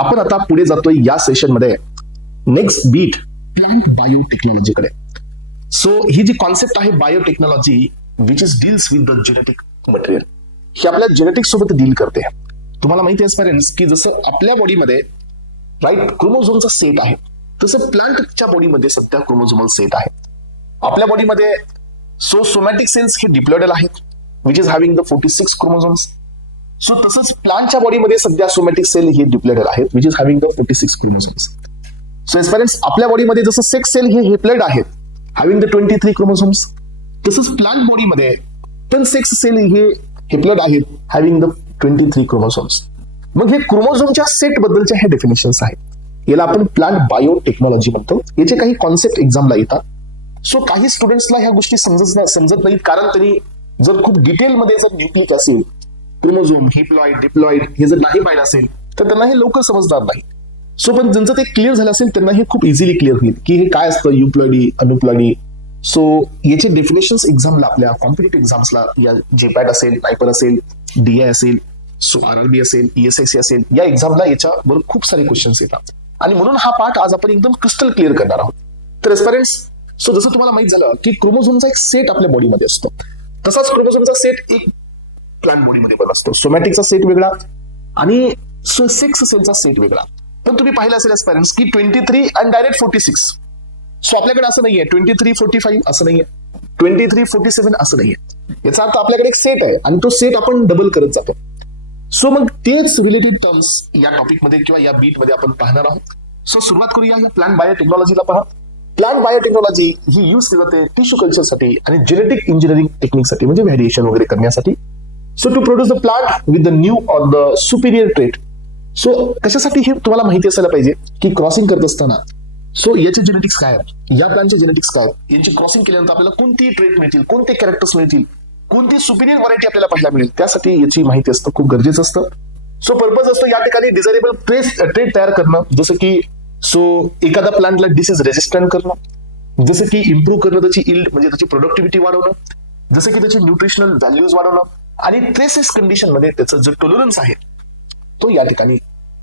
आपण आता पुढे जातोय या सेशन मध्ये नेक्स्ट बीट प्लांट बायोटेक्नॉलॉजीकडे. सो ही जी कॉन्सेप्ट आहे biotechnology which is deals with the genetic material, ही आपल्या जेनेटिक सोबत डील करते. तुम्हाला माहिती आहे पेरेंट्स की जसं आपल्या बॉडीमध्ये राईट क्रोमोझोमचा सेट आहे, तसं प्लांटच्या बॉडीमध्ये सध्या क्रोमोझोमल सेट आहे. आपल्या बॉडीमध्ये सोमॅटिक सेल्स हे डिप्लॉइडेड आहेत which is having the 46 chromosomes. So तसंच प्लांटच्या बॉडीमध्ये सध्या सोमॅटिक सेल हे डिप्लॉइडेड आहेत which is having the 46 chromosomes. So as parents आपल्या बॉडीमध्ये जसं सेक्स सेल हे हेप्लॉइड आहेत हॅव्हिंग द 23 क्रोमोझोम्स, तसंच प्लांट बॉडीमध्ये पण सेक्स सेल हे हेप्लॉइड आहेत हॅव्हिंग द 23 क्रोमोझोम्स. मग हे क्रोमोझोमच्या सेट बद्दलच्या हे डेफिनेशन्स आहेत, याला आपण प्लांट बायोटेक्नॉलॉजी म्हणतो. याचे काही कॉन्सेप्ट एक्झामला येतात. सो काही स्टुडंट्सला ह्या गोष्टी समजत नाहीत, कारण त्यांनी जर खूप डिटेलमध्ये जर न्यूक्लिक असेल क्रोमोझोम हिप्लॉइड डिप्लॉइड हे जर नाही पाहिलं असेल तर त्यांना हे लवकर समजणार नाही. सो पण ज्यांचं ते क्लिअर झालं असेल त्यांना हे खूप इझिली क्लिअर होईल की हे काय असतं युप्लॉइडी अनुप्लॉइडी. सो याचे डेफिनेशन्स एक्झामला आपल्या कॉम्पिटेटिव्ह एक्झाम्सला या जेपॅट असेल, टायपर असेल, डीआय असेल, सो आरआरबी असेल, ईएसआयसी असेल, या एक्झामला याच्यावर खूप सारे क्वेश्चन्स येतात आणि म्हणून हा पार्ट आज आपण एकदम क्रिस्टल क्लिअर करणार आहोत. तर एस्पेरेंट्स सो जसं तुम्हाला माहित झालं की क्रोमोझोमचा एक सेट आपल्या बॉडीमध्ये असतो, तसाच क्रोमोझोमचा सेट एक प्लांट बॉडीमध्ये पण असतो. सोमॅटिकचा सेट वेगळा आणि सेक्स सेलचा सेट वेगळा. पण तुम्ही पाहिलं असेल एस्पेरेंट्स की 23 आणि डायरेक्ट 46. सो आपल्याकडे असं नाहीये 23 45 असं नाहीये, 23 47 असं नाहीये. याचा अर्थ आपल्याकडे एक सेट आहे आणि तो सेट आपण डबल करत जातो. सो मग तेच रिलेटेड टर्म्स या टॉपिकमध्ये किंवा या बीट मध्ये आपण पाहणार आहोत. सो सुरुवात करूया या प्लांट बायोटेक्नॉलॉजीला. पहा, प्लांट बायोटेक्नॉलॉजी ही यूज केली जाते टिश्यू कल्चरसाठी आणि जेनेटिक इंजिनिअरिंग टेक्निकसाठी, म्हणजे व्हॅरिएशन वगैरे करण्यासाठी. So to produce the plant with the new or the superior trait. So कशासाठी हे तुम्हाला माहिती असायला पाहिजे की क्रॉसिंग करत असताना सो याचे जेनेटिक्स काय आहेत, या प्लांटचे जेनेटिक्स काय आहेत, यांची क्रॉसिंग केल्यानंतर आपल्याला कोणती ट्रेट मिळतील, कोणते कॅरेक्टर्स मिळतील, कोणती सुपिरियर व्हरायटी आपल्याला पाहायला मिळेल, त्यासाठी याची माहिती असतं खूप गरजेचं असतं. सो पर्पज असतं या ठिकाणी डिझायरेबल ट्रेट तयार करणं, जसं की सो एखाद्या प्लांटला डिसीज रेजिस्टंट करणं, जसं की इम्प्रूव्ह करणं त्याची इल्ड म्हणजे त्याची प्रोडक्टिव्हिटी वाढवणं, जसं की त्याची न्यूट्रिशनल व्हॅल्यूज वाढवणं आणि ट्रेसेस कंडिशन मध्ये त्याचं जो टॉलरन्स आहे तो या ठिकाणी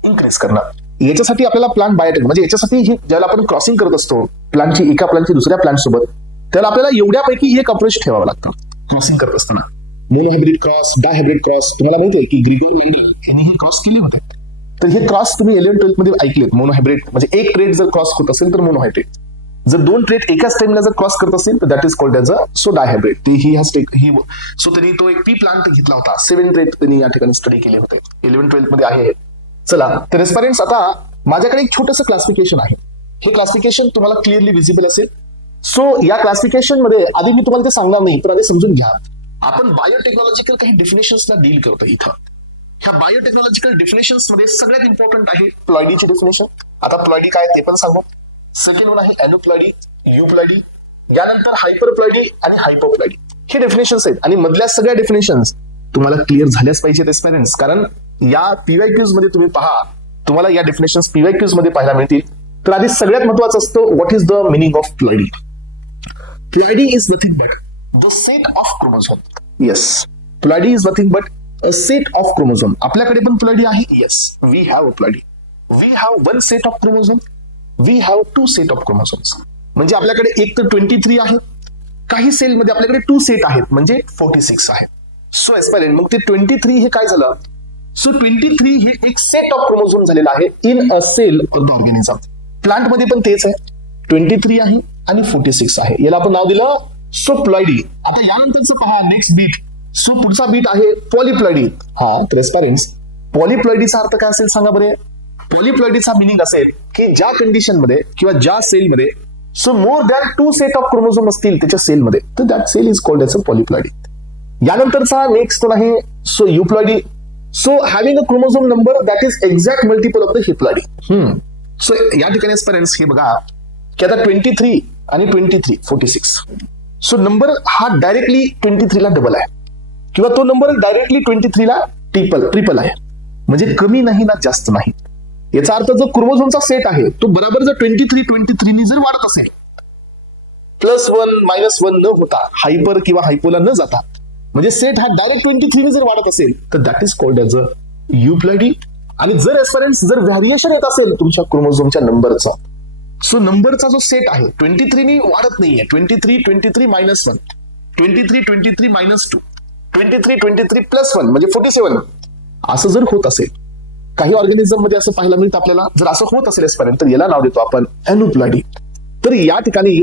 इन्क्रीज करणं. याच्यासाठी आपल्याला प्लांट बायोटेक म्हणजे याच्यासाठी ही ज्याला आपण क्रॉसिंग करत असतो प्लांटची एका प्लांटची दुसऱ्या प्लांट सोबत, त्याला आपल्याला एवढ्यापैकी एक अप्रोच ठेवावा लागतं क्रॉसिंग करत असताना. Monohybrid cross, dihybrid cross. तुम्हाला माहिती आहे की ग्रिगोर मेंडल यांनी हे क्रॉस केले होते. तर हे क्रॉस तुम्ही 11-12 मध्ये ऐकलेत. मोनोहायब्रिड म्हणजे एक ट्रेट जर क्रॉस होत असेल तर मोनोहायब्रिड, जर दोन ट्रेट एकाच टाइमला जर क्रॉस करत असेल तर that is called as a so dihybrid. So त्यांनी तो एक पी प्लांट घेतला होता. 7 ट्रेट त्यांनी या ठिकाणी स्टडी केले होते. 11-12 मध्ये आहे. चला तर एस्पेरेंट्स आता माझ्याकडे एक छोटंसं क्लासिफिकेशन आहे. हे क्लासिफिकेशन तुम्हाला क्लिअरली विजिबल असेल. सो या क्लासिफिकेशन मध्ये आधी मी तुम्हाला ते सांगणार नाही, पण आधी समजून घ्या. आपण बायोटेक्नॉलॉजिकल काही डेफिनेशन्सला डील करतो इथं. ह्या बायोटेक्नॉलॉजिकल डेफिनेशन्स मध्ये सगळ्यात इम्पॉर्टंट आहे प्लॉइडीची डेफिनेशन. आता प्लॉइडी काय ते पण सांगू. सेकंड वन आहे एनोप्लॉइडी, युप्लॉइडी, यानंतर हायपरप्लॉइडी आणि हायपोप्लॉइडी. हे डेफिनेशन्स आहेत आणि मधल्या सगळ्या डेफिनेशन्स तुम्हाला क्लिअर झाल्याच पाहिजेत एस्पेरेंट्स, कारण या पीवायक्यूज मध्ये तुम्ही पहा, तुम्हाला या डेफिनेशन्स पीवायक्यूज मध्ये पाहायला मिळतील. तर आधी सगळ्यात महत्वाचं असतं what is the meaning of ploidy. Ploidy is nothing but the set of chromosome. Yes, ploidy is nothing but a set of chromosome. आपल्याकडे पण प्लॉइडी आहे. Yes, we have a ploidy. We have 1 set of chromosome, we have 2 set of chromosomes. म्हणजे आपल्याकडे एक तर 23 आहे, काही sale मध्ये आपल्याकडे 2 सेट आहेत म्हणजे 46 आहेत. सो एस्पेरेंट मग ते 23 हे काय झालं. सो 23 हे एक सेट ऑफ क्रोमोझोम झालेला आहे in a cell of the organism. Plant मध्ये पण तेच आहे, 23 आहे आणि 46 आहे. याला आपण नाव दिलं सो प्लॉइडी. आता यानंतरचं पहा नेक्स्ट बीट. सो पुढचा बीट आहे पॉलीप्लॉइडी. हा तर एस्पेरेंट्स पॉलीप्लॉइडीचा अर्थ काय असेल सांगा बरे. पॉलीप्लॉइडीचा मिनिंग असेल की ज्या कंडिशन मध्ये किंवा ज्या सेलमध्ये so more than 2 set of chromosome असतील त्याच्या सेलमध्ये, तर that cell is called as a polyploidy. यानंतरचा नेक्स्ट वन आहे so euploidy. So having a chromosome number that is exact multiple of the haploidy. So या ठिकाणी पेरेंट्स हे बघा की आता 23 आणि 23 46. सो नंबर हा डायरेक्टली 23 ला डबल आहे किंवा तो नंबर डायरेक्टली 23 ला ट्रिपल आहे. म्हणजे कमी नाही ना जास्त नाही. याचा अर्थ जो क्रोमोझोमचा सेट आहे तो बरोबर जर 23 ने जर वाढत असेल, +1 -1 न होता, हायपर किंवा हायपोला न जाता, म्हणजे सेट हा डायरेक्ट 23 ने जर वाढत असेल तर that is called as a euploidy. आणि जर एस्परन्स जर व्हॅरिएशन येत असेल तुमच्या क्रोमोझोमच्या नंबरचा, सो नंबरचा जो सेट आहे 23 नी वाढत नाहीये, 23 मायनस 1, 23 मायनस 2, 23 प्लस 1 म्हणजे 47, असं जर होत असेल काही ऑर्गॅनिझम मध्ये असं पाहायला मिळतं आपल्याला. जर असं होत असेल एस्परन्स तर याला नाव देतो आपण एनुप्लॉइडी. तर या ठिकाणी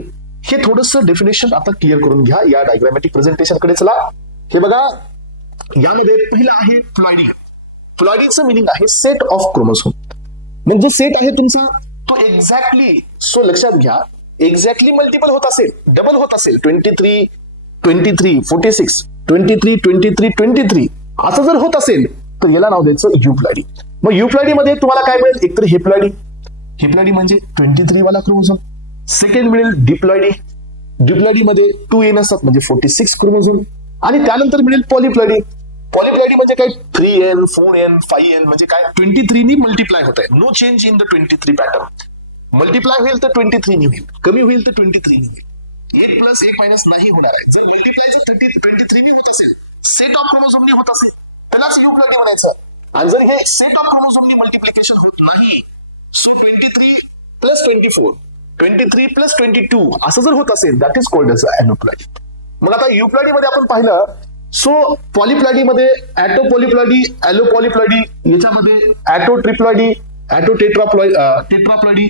हे थोडंसं डेफिनेशन आता क्लिअर करून घ्या. या डायग्रामॅटिक प्रेझेंटेशन कडे चला. हे बघा, यामध्ये पहिलं आहे प्लॉइडी. प्लॉइडीचं मिनिंग आहे सेट ऑफ क्रोमोझोम. म्हणजे सेट आहे तुमचा तो एक्झॅक्टली, सो लक्षात घ्या, एक्झॅक्टली मल्टिपल होत असेल, डबल होत असेल, 23 46, 23 असं जर होत असेल तर याला नाव द्यायचं युप्लॉइडी. मग युप्लॉइडी मध्ये तुम्हाला काय मिळेल, एकतर हेप्लॉइडी, हेप्लॉइडी म्हणजे 23 वाला क्रोमोझोम. सेकंड मिळेल डिप्लॉइडी, डिप्लॉइडी मध्ये 2n असतात म्हणजे 46 क्रोमोझोम. आणि त्यानंतर मिळेल पॉलिप्लॉइडी. पॉलिप्लॉइडी म्हणजे काय, 3n 4n 5n म्हणजे काय, 23 नी मल्टिप्लाय होत आहे. No change in the 23 pattern. Multiply होईल तर 23 नी होईल, कमी होईल तर 23 नी होईल. 1 प्लस 1 मायनस नाही होणार आहे. जर मल्टिप्लाय जर 23 नी होत असेल, सेट ऑफ क्रोमोझोम नी होत असेल, त्यालाच युप्लॉइडी म्हणायचं. आणि जर हे सेट ऑफ क्रोमोझोम नी मल्टिप्लिकेशन होत नाही, सो 23 प्लस 24, 23 प्लस 22 असं जर होत असेल, दॅट इज कॉल्ड एज एनुप्लॉइडी. मग आता युप्लॉइडी मध्ये आपण पाहिलं, सो पॉलिप्लॉइडी मध्ये ऍटो पॉलिप्लॉइडी, ऍलो पॉलिप्लॉइडी, याच्यामध्ये ऍटो ट्रिप्लॉइडी, ऍटो टेट्राप्लॉइडी.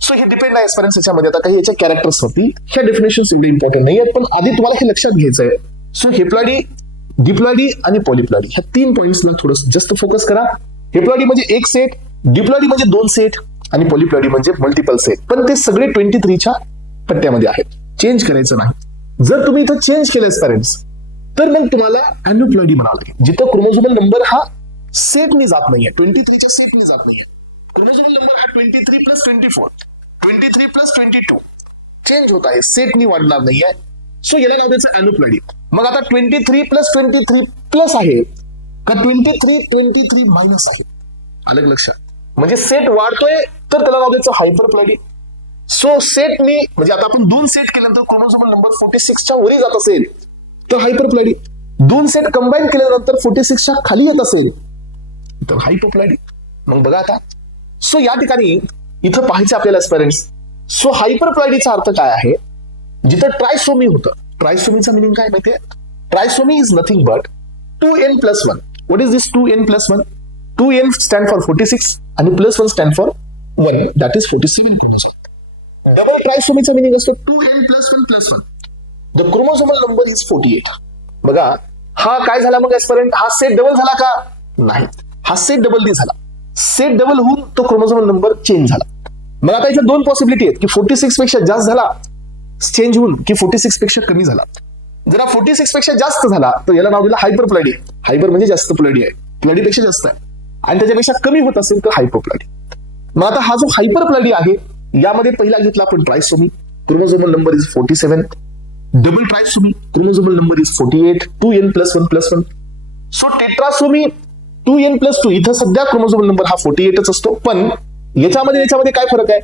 सो हे डिपेंड आहे एस्परन्स याच्यामध्ये. आता काही याच्या कॅरेक्टर्स होती, ह्या डेफिनेशन्स एवढे इम्पॉर्टंट नाही आहेत, पण आधी तुम्हाला हे लक्षात घ्यायचं आहे. सो हेप्लॉइडी, डिप्लॉइडी आणि पॉलिप्लॉइडी ह्या 3 पॉइंट्सला थोडं जास्त फोकस करा. हेप्लॉइडी म्हणजे एक सेट, डिप्लॉइडी म्हणजे 2 सेट आणि पॉलिप्लॉइडी म्हणजे मल्टिपल सेट. पण ते सगळे 23च्या पट्ट्यामध्ये आहेत, चेंज करायचं नाही. जर तुम्ही इथं चेंज केलं एस्परन्स तर मग तुम्हाला एनुप्लॉइडी म्हणावं लागेल, जिथं क्रोमोझोमल नंबर हा सेटने जात नाहीये, 23च्या सेटने जात नाहीये. क्रोमोझोमल नंबर हा 23 प्लस 24, 23 प्लस 22 चेंज होत आहे, सेटनी वाढणार नाहीये. सो याला नाव द्यायचं एनुप्लॉइडी. मग आता 23 प्लस 23 प्लस आहे का 23 मायनस आहे, अलग लक्षात. म्हणजे सेट वाढतोय तर त्याला नाव द्यायचं हायपरप्लॉइडी. सो सेटनी म्हणजे आता आपण 2 सेट केल्यानंतर क्रोमोझोमल नंबर 46च्या वरी जात असेल तर हायपरप्लॉइडी. 2 सेट कंबाईन केल्यानंतर 46च्या खाली येत असेल तर हायपोप्लॉइडी. मग बघा आता, सो या ठिकाणी इथं पाहायचं आपल्याला एस्परन्स. सो हायपरप्लॉइडीचा अर्थ काय आहे, जिथं ट्रायसोमी होतं. ट्रायसोमीचा मिनिंग काय माहितीये, trisomy is nothing but 2n plus 1. What is this 2n plus 1? 2n stand for 46 आणि plus 1 stand for 1, that is 47 chromosome. Double ट्रायसोमीचा मिनिंग असतो 2n plus 1 plus 1. The chromosomal number is 48. बघा, हा काय झाला मग एस्परंट, हा सेट डबल झाला का, नाही, हा सेट डबल नाही झाला. सेट डबल होऊन तो क्रोमोझोमल नंबर चेंज झाला. मग आता इथे 2 पॉसिबिलिटी आहेत की 46 पेक्षा जास्त झाला चेंज होऊन, की 46 पेक्षा कमी झाला. जर 46 पेक्षा जास्त झाला तर याला नाव दिलं हायपरप्लॉइडी. हायपर म्हणजे जास्त, प्लॉइडी आहे, प्लॉइडी पेक्षा जास्त आहे. आणि त्याच्यापेक्षा कमी होत असेल तर हायपोप्लॉइडी. मग आता हा जो हायपरप्लॉइडी आहे, यामध्ये पहिला घेतला आपण trisomy, chromosomal number is 47. Double trisomy, chromosomal number is 48, 2n plus 1 plus 1. So tetrasomy 2n plus 2, इथं सध्या क्रोमोझोमल नंबर हा 48च असतो, पण याच्यामध्ये काय फरक आहे,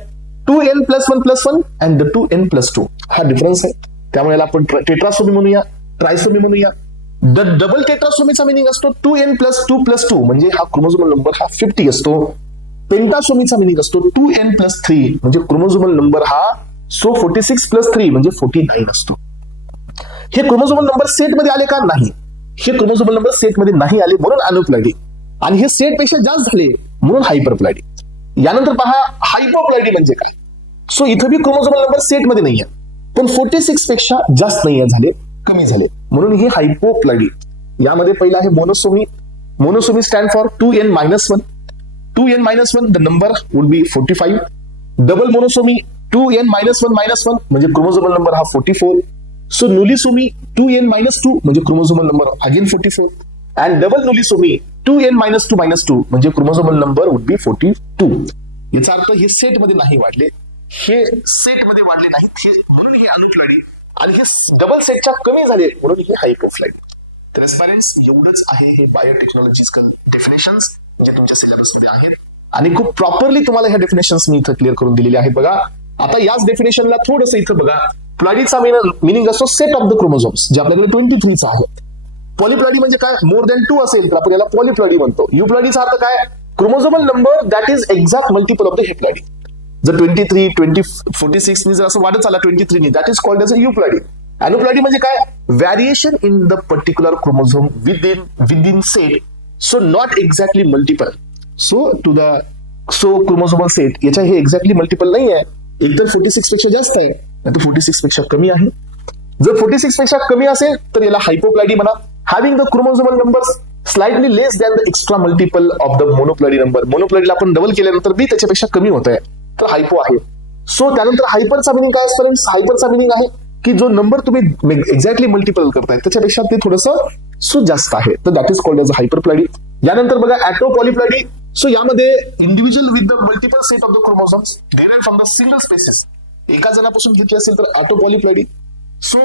2n plus 1 plus 1 and the 2n plus 2 हा डिफरन्स आहे. त्यामुळे आपण टेट्रासोमी म्हणूया, ट्रायसोमी म्हणूया. द डबल टेट्रासोमीचा मिनिंग असतो 2n plus 2 plus 2 म्हणजे हा क्रोमोझोमल नंबर हा 50 असतो. पेंटासोमीचा मिनिंग असतो 2n plus 3 म्हणजे क्रोमोझोमल नंबर हा 46 plus 3 म्हणजे 49 असतो. हे क्रोमोझोमल नंबर सेट मध्ये आले का, नाही, हे क्रोमोझोमल नंबर सेट मध्ये नाही आले म्हणून एनुप्लॉइडी, आणि हे सेट पेक्षा जास्त झाले म्हणून हायपरप्लॉइडी. यानंतर पहा हायपोप्लॉइडी म्हणजे काय. सो इथं बी क्रोमोझोमल नंबर सेट मध्ये नाहीये, पण 46 पेक्षा जास्त नाहीये झाले, कमी झाले म्हणून हे हायपोप्लॉइडी. यामध्ये पहिला आहे monosomy. Monosomy stand for 2n minus 1. 2n minus 1 the number would be 45. Double monosomy 2n minus 1 म्हणजे क्रोमोझोमल नंबर हा 44. सो नुलिसोमी 2n minus 2 म्हणजे chromosomal number again 44. And double नुलिसोमी 2n minus 2 म्हणजे क्रोमोझोमल नंबर वुड बी 42. याचा अर्थ हे set मध्ये नाही वाढले, हे सेट मध्ये वाढले नाहीत, हे म्हणून हे एनुप्लॉइडी, आणि हे डबल सेटच्या कमी झाले म्हणून हे हायपोप्लॉइडी. तर पेरेंट्स एवढंच आहे हे बायोटेक्नॉलॉजिकल डेफिनेशन्स जे तुमच्या सिलेबस मध्ये आहेत, आणि खूप प्रॉपरली तुम्हाला ह्या डेफिनेशन्स मी इथं क्लिअर करून दिलेले आहेत. बघा आता याच डेफिनेशनला थोडंसं इथं बघा, प्लॉइडीचा मिनिंग असतो सेट ऑफ द क्रोमोझोम्स, जे आपल्याकडे 23चा आहे. पॉलिप्लॉइडी म्हणजे काय, मोर दॅन 2 असेल तर आपण याला पॉलिप्लॉइडी म्हणतो. युप्लॉइडीचा अर्थ काय, chromosomal number that is exact multiple of the haploidy. जर 23, 20, 46 जर असं वाढत चालला 23 that is called as a euploidy. Aneuploidy म्हणजे काय? Variation in the particular chromosome within set, so not exactly multiple. So chromosomal set याच्या हे एक्झॅक्टली मल्टिपल नाही आहे. एकतर 46 पेक्षा जास्त आहे, नाहीतर 46 पेक्षा कमी आहे. जर 46 पेक्षा कमी असेल तर याला हायपोप्लॉइडी म्हणा. Having the chromosomal numbers slightly less than the extra multiple of the monoploidy number. मोनोप्लॉइडीला आपण डबल केल्यानंतर बी त्याच्यापेक्षा कमी होत आहे, तर हायपो आहे. सो त्यानंतर हायपरचा मिनिंग काय असतं? हायपरचा मिनिंग आहे की जो नंबर तुम्ही एक्झॅक्टली मल्टिपल करताय त्याच्यापेक्षा ते थोडंसं जास्त आहे, तर that is called as hyperploidy. यानंतर बघा ॲटोपॉलीप्लॉइडी. सो यामध्ये individual with the multiple set of the chromosomes derived from the single species. एका जणापासून घेतली असेल तर ऑटोपॉलीप्लॉइडी. सो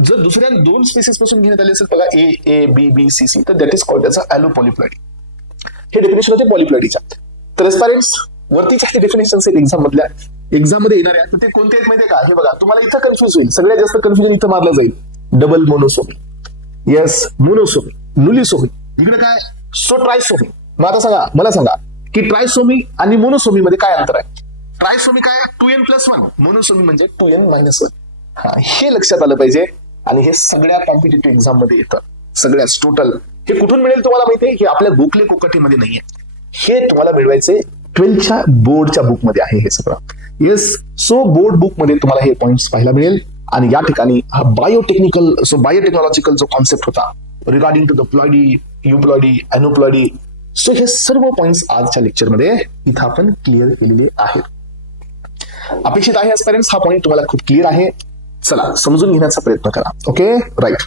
जर दुसऱ्या 2 स्पेसिस पासून घेण्यात आली असेल बघा A B B C C, तर that is called as allopolyploidy. हे डेफिनेशन होते पॉलीप्लॉइडीच्या. तर एस्पायरंट्स वरतीच्या हे डेफिनेशन्स आहेत एक्झाम मध्ये येणार आहे, तर ते कोणते आहेत माहितीये का? हे बघा, तुम्हाला इथं कन्फ्युज होईल. सगळ्यात जास्त कन्फ्युजन इथं मारलं जाईल. डबल मोनोसोमी, येस मोनोसोमी, नुलिसोमी, इकडे काय? So trisomy. मग आता मला सांगा की ट्रायसोमी आणि मोनोसोमी मध्ये काय अंतर आहे? ट्रायसोमी काय? 2n+1, मोनोसोमी म्हणजे 2n-1. हे लक्षात आलं पाहिजे. आणि हे सगळ्या कॉम्पिटेटिव्ह एक्झाम मध्ये येतं, सगळ्याच टोटल. हे कुठून मिळेल तुम्हाला माहितीये? हे आपल्या गोखले कोकाटीमध्ये नाहीये. हे तुम्हाला मिळवायचे 12च्या बोर्डच्या बुक मध्ये आहे हे सगळं. येस, सो बोर्ड बुक मध्ये तुम्हाला हे पॉइंट्स पाहायला मिळेल. आणि या ठिकाणी हा बायोटेक्नॉलॉजिकल जो कॉन्सेप्ट होता regarding to the ploidy, euploidy, aneuploidy, so हे सर्व पॉइंट्स आजच्या लेक्चरमध्ये इथं आपण क्लिअर केलेले आहेत. अपेक्षित आहे एस्पिरंट्स हा पॉइंट तुम्हाला खूप क्लिअर आहे. चला समजून घेण्याचा प्रयत्न करा. Okay, right.